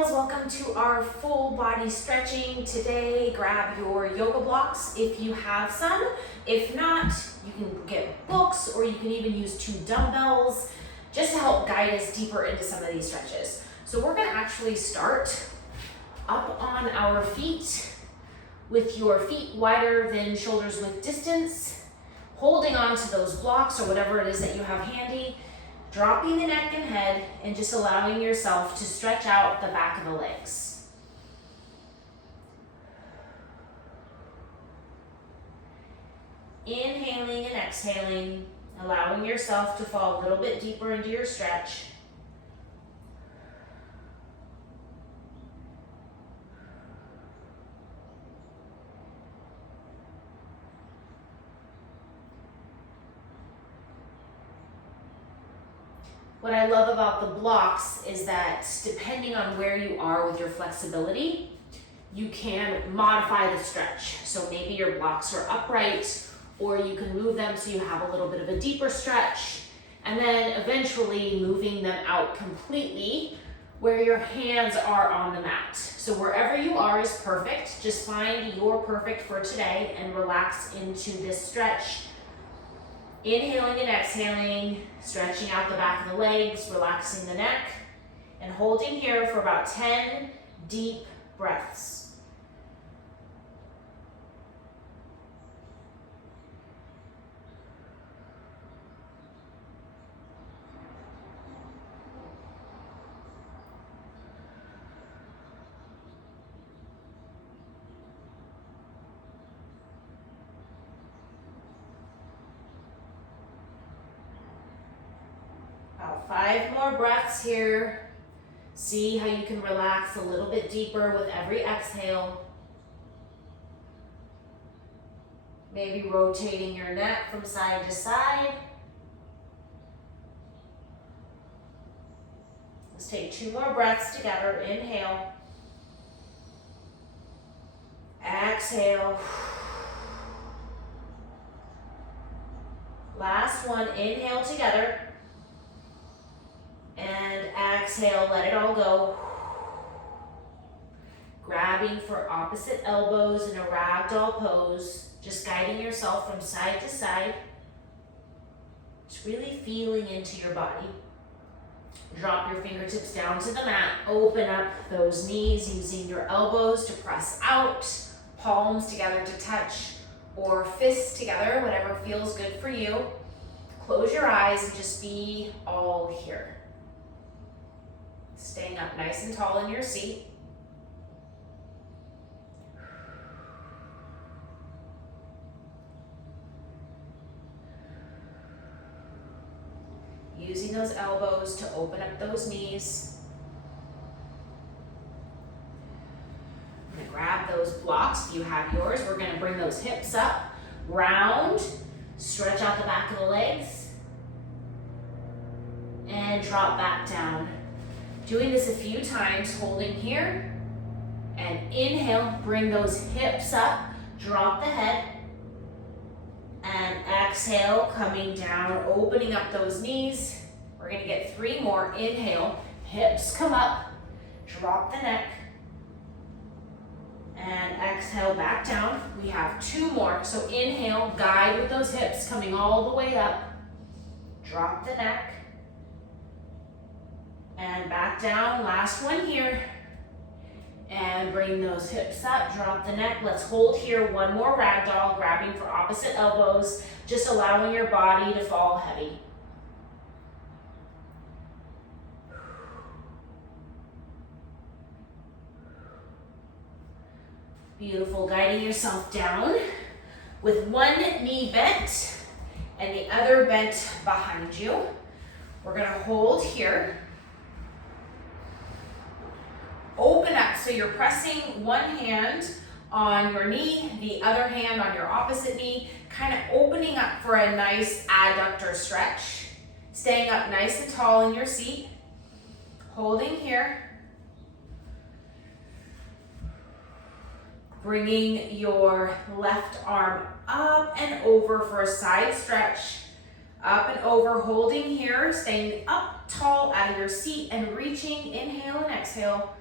girls, welcome to our full body stretching. Today, grab your yoga blocks if you have some. If not, you can get books or you can even use 2 dumbbells just to help guide us deeper into some of these stretches. So we're gonna actually start up on our feet with your feet wider than shoulders width distance, holding on to those blocks or whatever it is that you have handy, dropping the neck and head, and just allowing yourself to stretch out the back of the legs. Inhaling and exhaling, allowing yourself to fall a little bit deeper into your stretch. What I love about the blocks is that depending on where you are with your flexibility, you can modify the stretch. So maybe your blocks are upright, or you can move them so you have a little bit of a deeper stretch, and then eventually moving them out completely where your hands are on the mat. So wherever you are is perfect. Just find your perfect for today and relax into this stretch. Inhaling and exhaling, stretching out the back of the legs, relaxing the neck, and holding here for about 10 deep breaths. About 5 more breaths here. See how you can relax a little bit deeper with every exhale. Maybe rotating your neck from side to side. Let's take 2 more breaths together. Inhale. Exhale. Last one. Inhale together. And exhale, let it all go. Grabbing for opposite elbows in a ragdoll pose, just guiding yourself from side to side. Just really feeling into your body. Drop your fingertips down to the mat. Open up those knees using your elbows to press out, palms together to touch, or fists together, whatever feels good for you. Close your eyes and just be all here. Staying up nice and tall in your seat. Using those elbows to open up those knees. I'm gonna grab those blocks if you have yours. We're gonna bring those hips up, round, stretch out the back of the legs, and drop back down. Doing this a few times, holding here, and inhale, bring those hips up, drop the head, and exhale, coming down, opening up those knees. We're gonna get 3 more. Inhale, hips come up, drop the neck, and exhale, back down. We have 2 more, so inhale, guide with those hips coming all the way up, drop the neck, and back down. Last one here. And bring those hips up, drop the neck. Let's hold here. 1 more ragdoll, grabbing for opposite elbows, just allowing your body to fall heavy. Beautiful, guiding yourself down with 1 knee bent and the other bent behind you. We're gonna hold here. Open up, so you're pressing 1 hand on your knee, the other hand on your opposite knee, kind of opening up for a nice adductor stretch. Staying up nice and tall in your seat, holding here. Bringing your left arm up and over for a side stretch. Up and over, holding here, staying up tall out of your seat and reaching, inhale and exhale,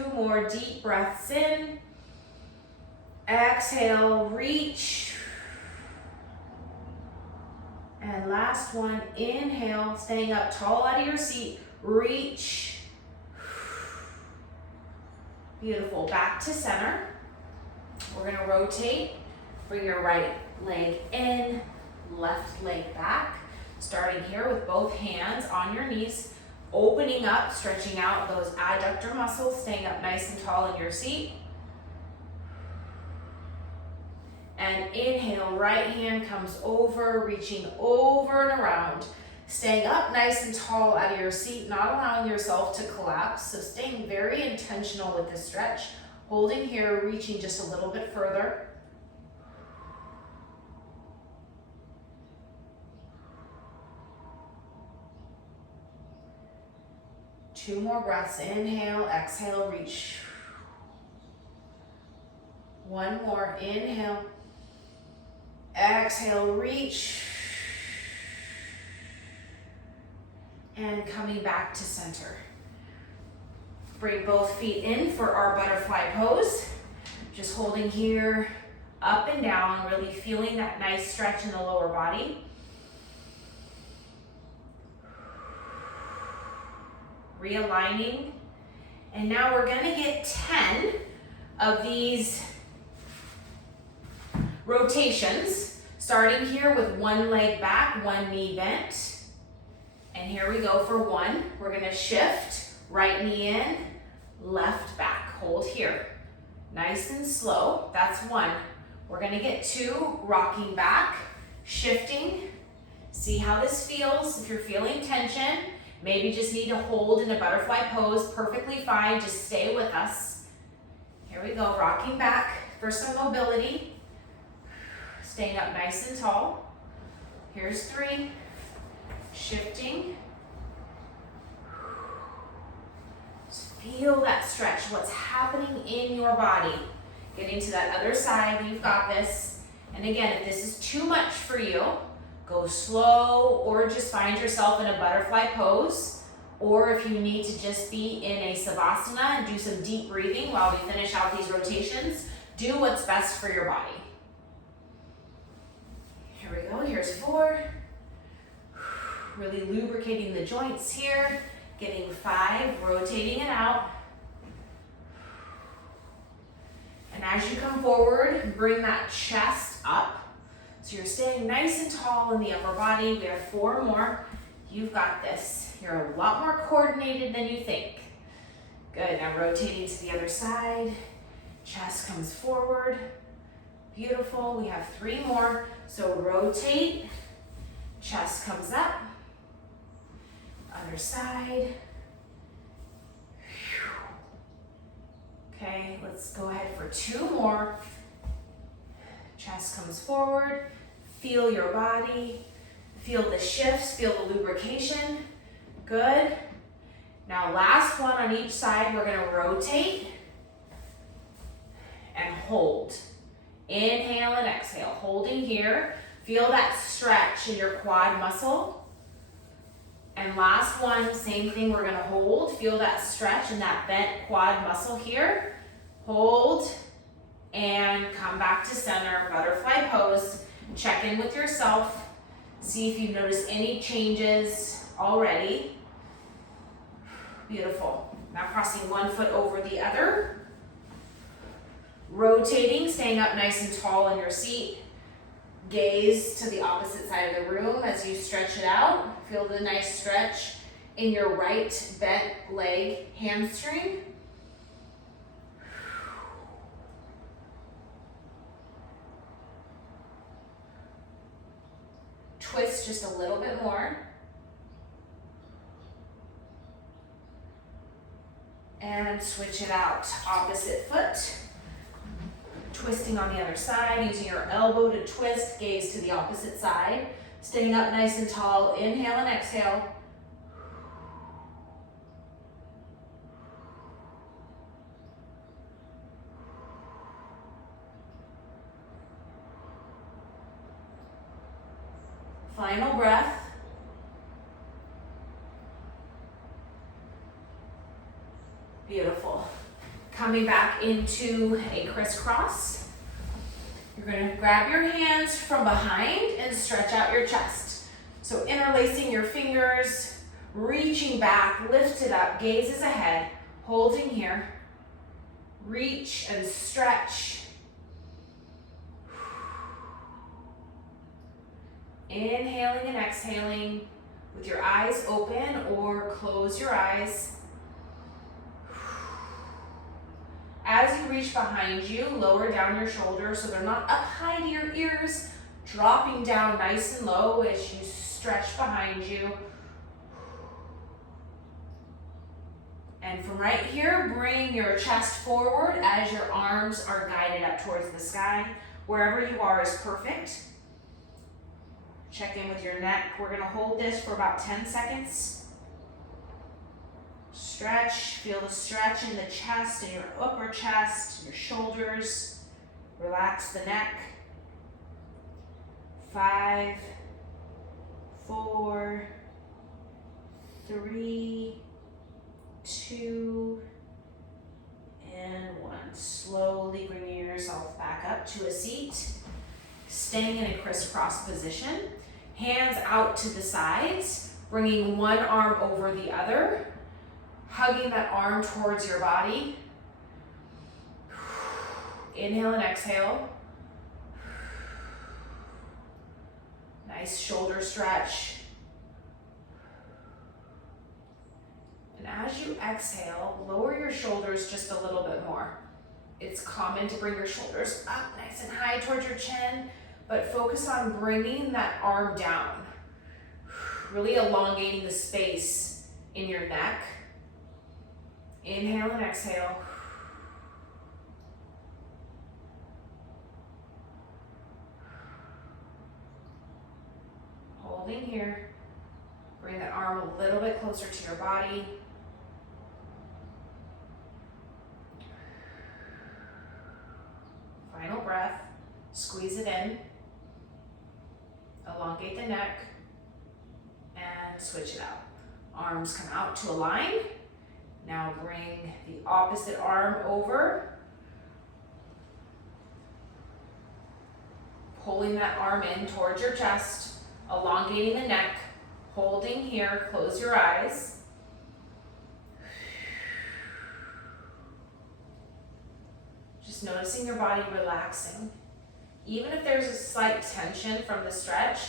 2 more deep breaths in. Exhale, reach. And last one, inhale, staying up tall out of your seat, reach. Beautiful, back to center. We're gonna rotate, bring your right leg in, left leg back. Starting here with both hands on your knees, opening up, stretching out those adductor muscles, staying up nice and tall in your seat. And inhale, right hand comes over, reaching over and around. Staying up nice and tall out of your seat, not allowing yourself to collapse. So staying very intentional with this stretch. Holding here, reaching just a little bit further. Two more breaths. Inhale, exhale, reach. One more. Inhale. Exhale, reach. And coming back to center. Bring both feet in for our butterfly pose. Just holding here, up and down, really feeling that nice stretch in the lower body. Realigning. And now we're gonna get 10 of these rotations, starting here with one leg back, one knee bent. And here we go for one. We're gonna shift, right knee in, left back. Hold here. Nice and slow. That's one. We're gonna get 2, rocking back, shifting. See how this feels. If you're feeling tension, maybe just need to hold in a butterfly pose, perfectly fine. Just stay with us. Here we go, rocking back for some mobility. Staying up nice and tall. Here's 3. Shifting. Just feel that stretch, what's happening in your body. Getting to that other side, you've got this. And again, if this is too much for you, go slow or just find yourself in a butterfly pose. Or if you need to just be in a savasana and do some deep breathing while we finish out these rotations, do what's best for your body. Here we go, here's 4. Really lubricating the joints here. Getting 5, rotating it out. And as you come forward, bring that chest up. So you're staying nice and tall in the upper body. We have 4 more. You've got this. You're a lot more coordinated than you think. Good, now rotating to the other side. Chest comes forward. Beautiful, we have 3 more. So rotate, chest comes up. Other side. Okay, let's go ahead for 2 more. Chest comes forward. Feel your body. Feel the shifts, feel the lubrication. Good. Now last one on each side, we're gonna rotate and hold. Inhale and exhale, holding here. Feel that stretch in your quad muscle. And last one, same thing, we're gonna hold. Feel that stretch in that bent quad muscle here. Hold and come back to center, butterfly pose. Check in with yourself. See if you've noticed any changes already. Beautiful. Now crossing one foot over the other. Rotating, staying up nice and tall in your seat. Gaze to the opposite side of the room as you stretch it out. Feel the nice stretch in your right bent leg hamstring. Twist just a little bit more. And switch it out. Opposite foot. Twisting on the other side, using your elbow to twist, gaze to the opposite side. Staying up nice and tall, inhale and exhale. Final breath. Beautiful. Coming back into a crisscross. You're gonna grab your hands from behind and stretch out your chest. So interlacing your fingers, reaching back, lift it up, gaze is ahead, holding here. Reach and stretch. Inhaling and exhaling with your eyes open or close your eyes. As you reach behind you, lower down your shoulders so they're not up high to your ears, dropping down nice and low as you stretch behind you. And from right here, bring your chest forward as your arms are guided up towards the sky. Wherever you are is perfect. Check in with your neck. We're gonna hold this for about 10 seconds. Stretch, feel the stretch in the chest, in your upper chest, your shoulders. Relax the neck. 5, 4, 3, 2, and 1. Slowly bringing yourself back up to a seat. Staying in a crisscross position. Hands out to the sides, bringing one arm over the other. Hugging that arm towards your body. Inhale and exhale. Nice shoulder stretch. And as you exhale, lower your shoulders just a little bit more. It's common to bring your shoulders up nice and high towards your chin, but focus on bringing that arm down. Really elongating the space in your neck. Inhale and exhale. Holding here. Bring that arm a little bit closer to your body. Final breath. Squeeze it in. Elongate the neck. And switch it out. Arms come out to align. Now bring the opposite arm over. Pulling that arm in towards your chest, elongating the neck, holding here, close your eyes. Just noticing your body relaxing. Even if there's a slight tension from the stretch,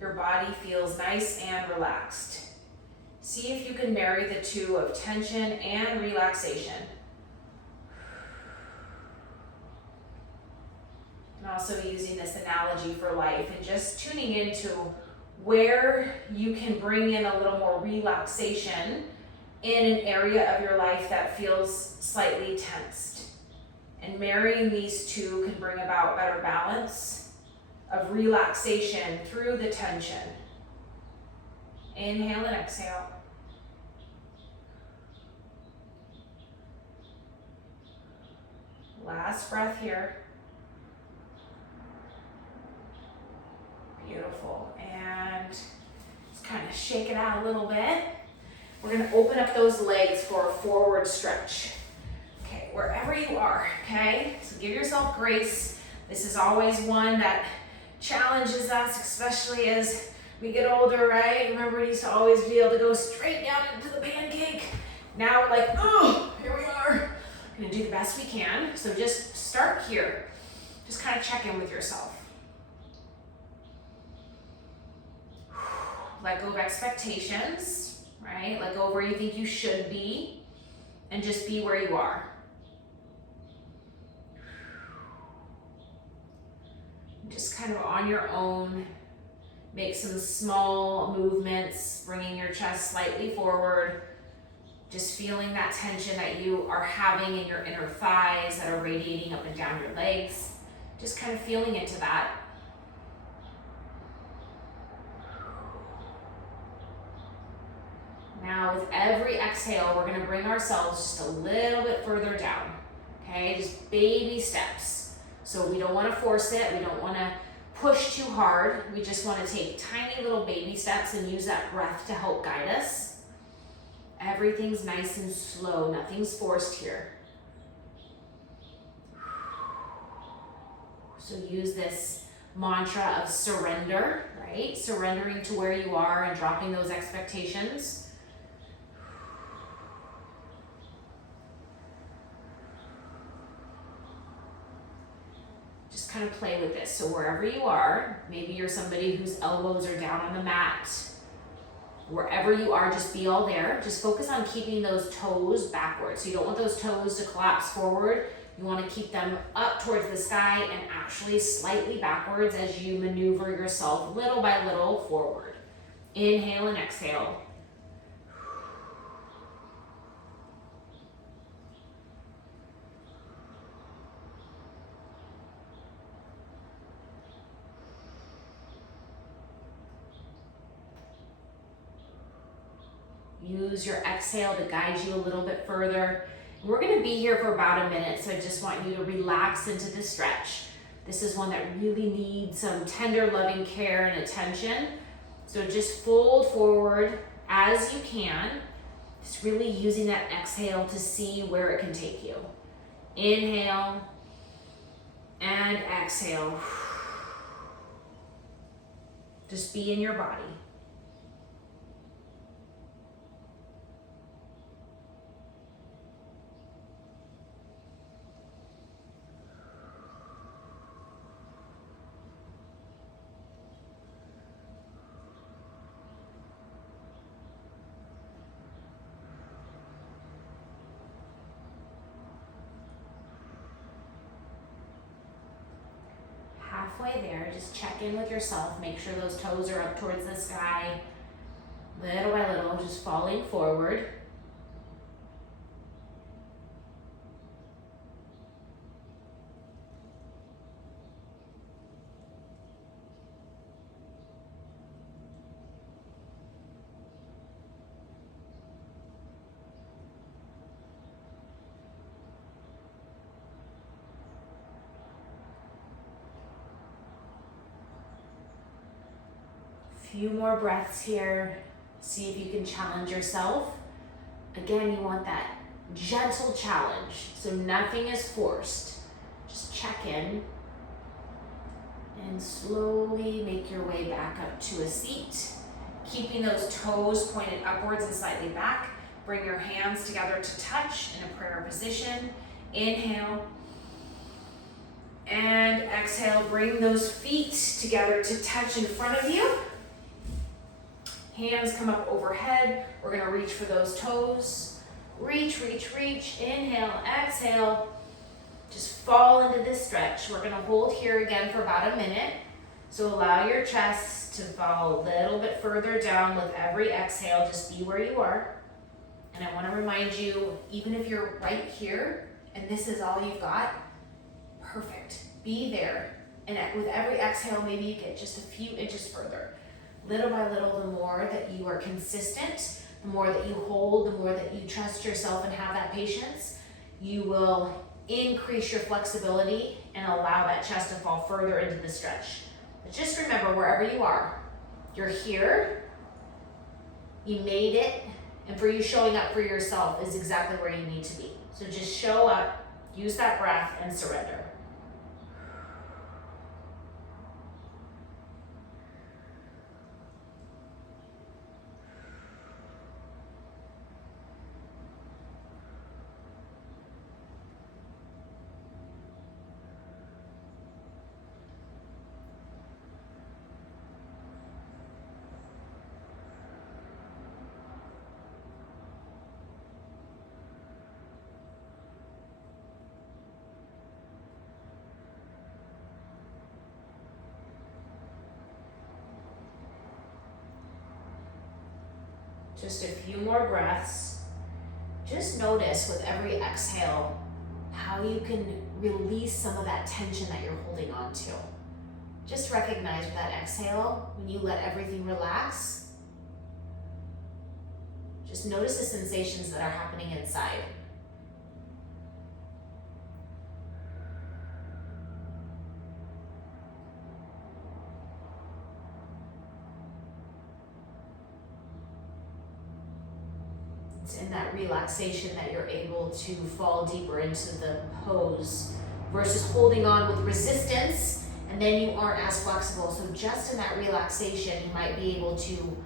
your body feels nice and relaxed. See if you can marry the two of tension and relaxation. And also using this analogy for life and just tuning into where you can bring in a little more relaxation in an area of your life that feels slightly tensed. And marrying these two can bring about better balance of relaxation through the tension. Inhale and exhale. Last breath here. Beautiful. And just kind of shake it out a little bit. We're going to open up those legs for a forward stretch. Okay, wherever you are, okay? So give yourself grace. This is always one that challenges us, especially as we get older, right? Remember, we used to always be able to go straight down into the pancake. Now we're like, oh, here we are. Gonna do the best we can. So just start here. Just kind of check in with yourself. Let go of expectations, right? Let go of where you think you should be and just be where you are. Just kind of on your own, make some small movements, bringing your chest slightly forward. Just feeling that tension that you are having in your inner thighs that are radiating up and down your legs. Just kind of feeling into that. Now with every exhale, we're going to bring ourselves just a little bit further down. Okay, just baby steps. So we don't want to force it. We don't want to push too hard. We just want to take tiny little baby steps and use that breath to help guide us. Everything's nice and slow. Nothing's forced here. So use this mantra of surrender, right? Surrendering to where you are and dropping those expectations. Just kind of play with this. So wherever you are, maybe you're somebody whose elbows are down on the mat. Wherever you are, just be all there. Just focus on keeping those toes backwards. So you don't want those toes to collapse forward. You want to keep them up towards the sky and actually slightly backwards as you maneuver yourself little by little forward. Inhale and exhale. Use your exhale to guide you a little bit further. We're going to be here for about a minute, so I just want you to relax into the stretch. This is one that really needs some tender, loving care and attention. So just fold forward as you can. Just really using that exhale to see where it can take you. Inhale and exhale. Just be in your body. Halfway there, just check in with yourself. Make sure those toes are up towards the sky. Little by little, just falling forward. Few more breaths here. See if you can challenge yourself. Again, you want that gentle challenge, so nothing is forced. Just check in and slowly make your way back up to a seat. Keeping those toes pointed upwards and slightly back. Bring your hands together to touch in a prayer position. Inhale and exhale. Bring those feet together to touch in front of you. Hands come up overhead. We're gonna reach for those toes. Reach, reach, reach. Inhale, exhale. Just fall into this stretch. We're gonna hold here again for about a minute. So allow your chest to fall a little bit further down with every exhale. Just be where you are. And I wanna remind you, even if you're right here and this is all you've got, perfect. Be there. And with every exhale, maybe you get just a few inches further. Little by little, the more that you are consistent, the more that you hold, the more that you trust yourself and have that patience, you will increase your flexibility and allow that chest to fall further into the stretch. But just remember, wherever you are, you're here, you made it, and for you showing up for yourself is exactly where you need to be. So just show up, use that breath, and surrender. Just a few more breaths. Just notice with every exhale how you can release some of that tension that you're holding on to. Just recognize with that exhale, when you let everything relax, just notice the sensations that are happening inside. It's in that relaxation that you're able to fall deeper into the pose versus holding on with resistance, and then you aren't as flexible. So just in that relaxation, you might be able to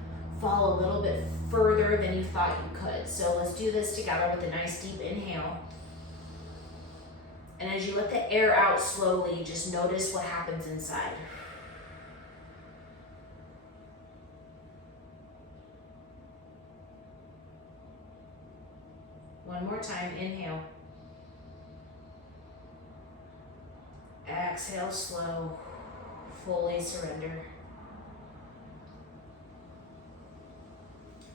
fall a little bit further than you thought you could. So let's do this together with a nice deep inhale. And as you let the air out slowly, just notice what happens inside. One more time, inhale. Exhale slow, fully surrender.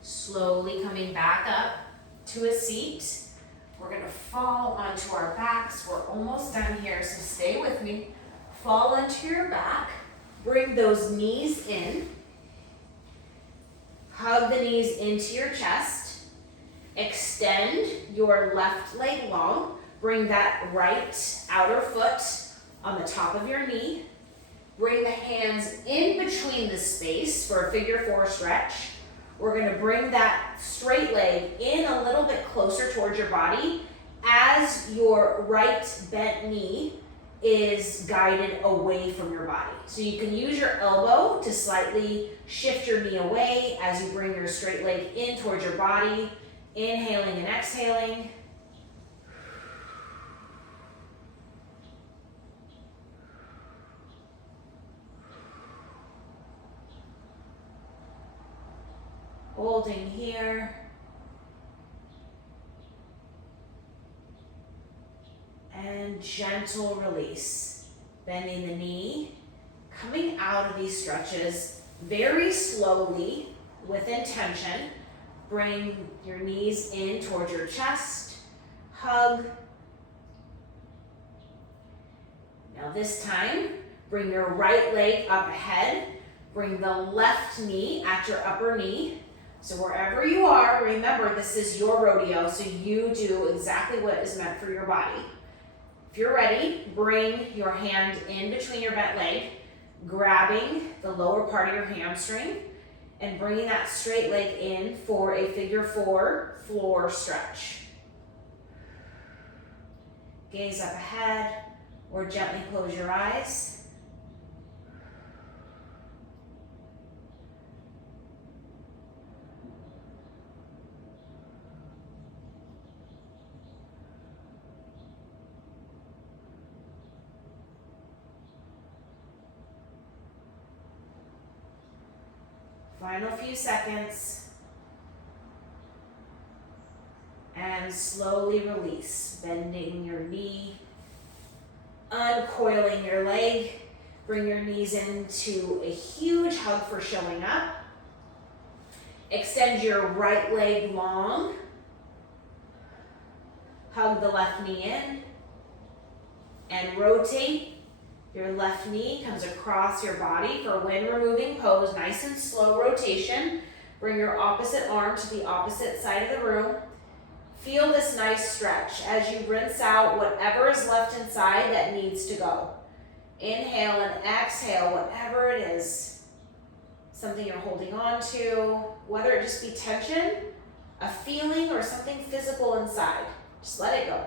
Slowly coming back up to a seat. We're gonna fall onto our backs. We're almost done here, so stay with me. Fall onto your back. Bring those knees in. Hug the knees into your chest. Extend your left leg long. Bring that right outer foot on the top of your knee. Bring the hands in between the space for a figure four stretch. We're gonna bring that straight leg in a little bit closer towards your body as your right bent knee is guided away from your body. So you can use your elbow to slightly shift your knee away as you bring your straight leg in towards your body, inhaling and exhaling. Holding here. And gentle release. Bending the knee. Coming out of these stretches very slowly with intention. Bring your knees in towards your chest. Hug. Now this time, bring your right leg up ahead. Bring the left knee at your upper knee. So wherever you are, remember this is your rodeo, so you do exactly what is meant for your body. If you're ready, bring your hand in between your bent leg, grabbing the lower part of your hamstring, and bringing that straight leg in for a figure four floor stretch. Gaze up ahead, or gently close your eyes. Final few seconds. And slowly release, bending your knee, uncoiling your leg. Bring your knees into a huge hug for showing up. Extend your right leg long. Hug the left knee in. And rotate. Your left knee comes across your body for a wind removing pose, nice and slow rotation. Bring your opposite arm to the opposite side of the room. Feel this nice stretch as you rinse out whatever is left inside that needs to go. Inhale and exhale, whatever it is. Something you're holding on to, whether it just be tension, a feeling, or something physical inside. Just let it go.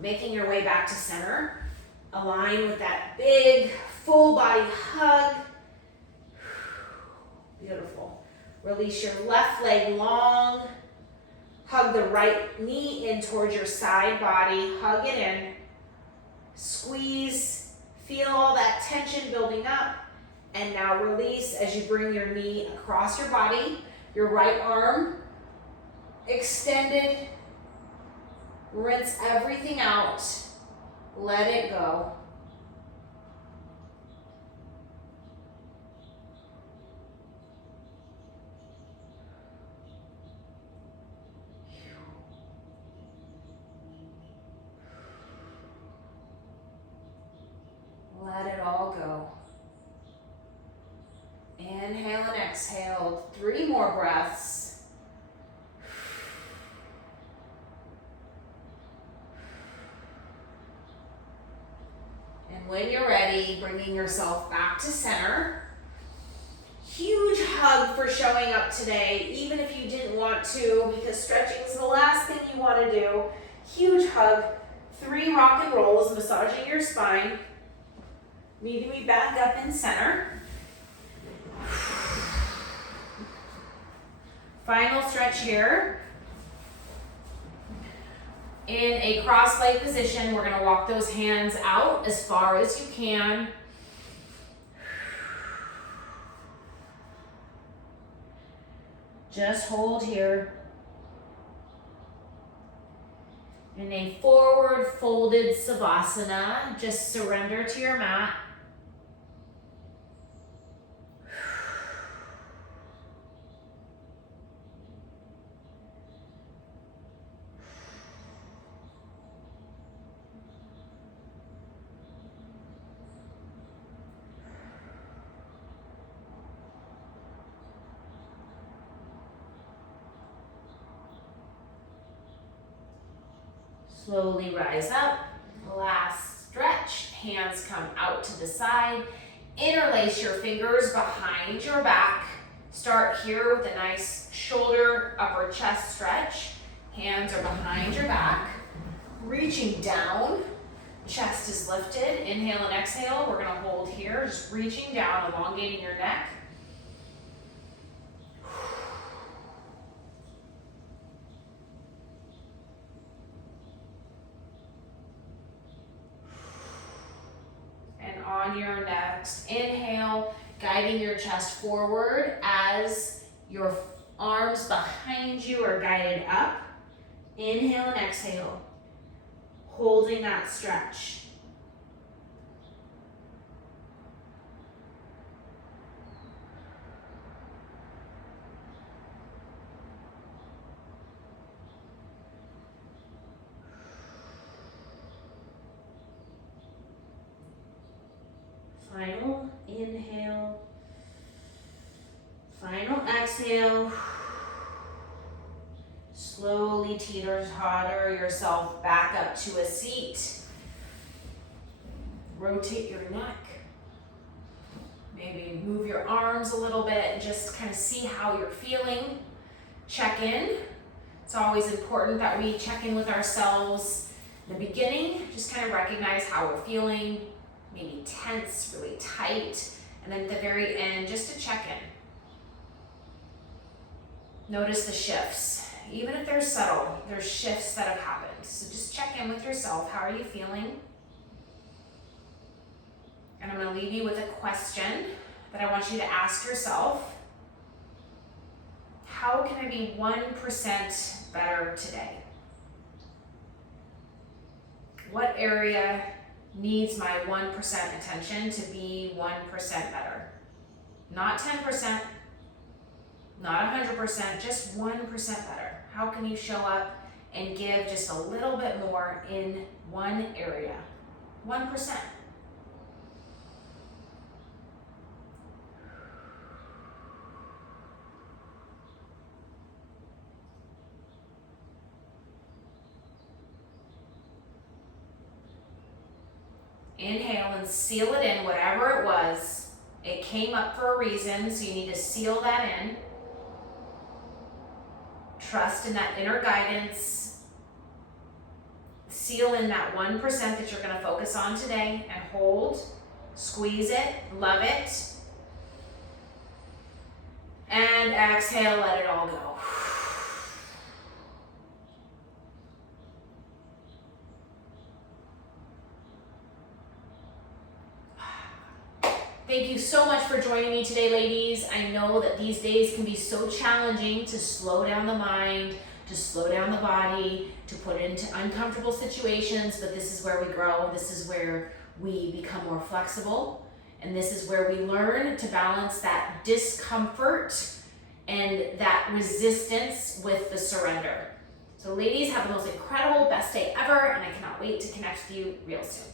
Making your way back to center. Align with that big full body hug. Beautiful. Release your left leg long. Hug the right knee in towards your side body. Hug it in. Squeeze. Feel all that tension building up. And now release as you bring your knee across your body. Your right arm extended. Rinse everything out. Let it go. Let it all go. Inhale and exhale. 3 more breaths. And when you're ready, bringing yourself back to center, Huge hug for showing up today, even if you didn't want to, because stretching is the last thing you want to do. Huge hug. 3 rock and rolls, massaging your spine. Meeting me back up in center. Final stretch here. In a cross-leg position, we're going to walk those hands out as far as you can. Just hold here. In a forward folded savasana, just surrender to your mat. Slowly rise up. Last stretch. Hands come out to the side. Interlace your fingers behind your back. Start here with a nice shoulder, upper chest stretch. Hands are behind your back. Reaching down. Chest is lifted. Inhale and exhale. We're going to hold here. Just reaching down, elongating your neck. On your next inhale, guiding your chest forward as your arms behind you are guided up. Inhale and exhale, holding that stretch. Final inhale, final exhale. Slowly teeter-totter yourself back up to a seat. Rotate your neck. Maybe move your arms a little bit and just kind of see how you're feeling. Check in. It's always important that we check in with ourselves in the beginning. Just kind of recognize how we're feeling. Maybe tense, really tight, and then at the very end, just to check in. Notice the shifts. Even if they're subtle, there's shifts that have happened. So just check in with yourself. How are you feeling? And I'm going to leave you with a question that I want you to ask yourself. How can I be 1% better today? What area needs my 1% attention to be 1% better? Not 10%, not 100%, just 1% better. How can you show up and give just a little bit more in one area? 1%. Inhale and seal it in, whatever it was. It came up for a reason, so you need to seal that in. Trust in that inner guidance. Seal in that 1% that you're going to focus on today and hold. Squeeze it, love it. And exhale, let it all go. Thank you so much for joining me today, ladies. I know that these days can be so challenging to slow down the mind, to slow down the body, to put it into uncomfortable situations, but this is where we grow. This is where we become more flexible. And this is where we learn to balance that discomfort and that resistance with the surrender. So ladies, have the most incredible, best day ever, and I cannot wait to connect with you real soon.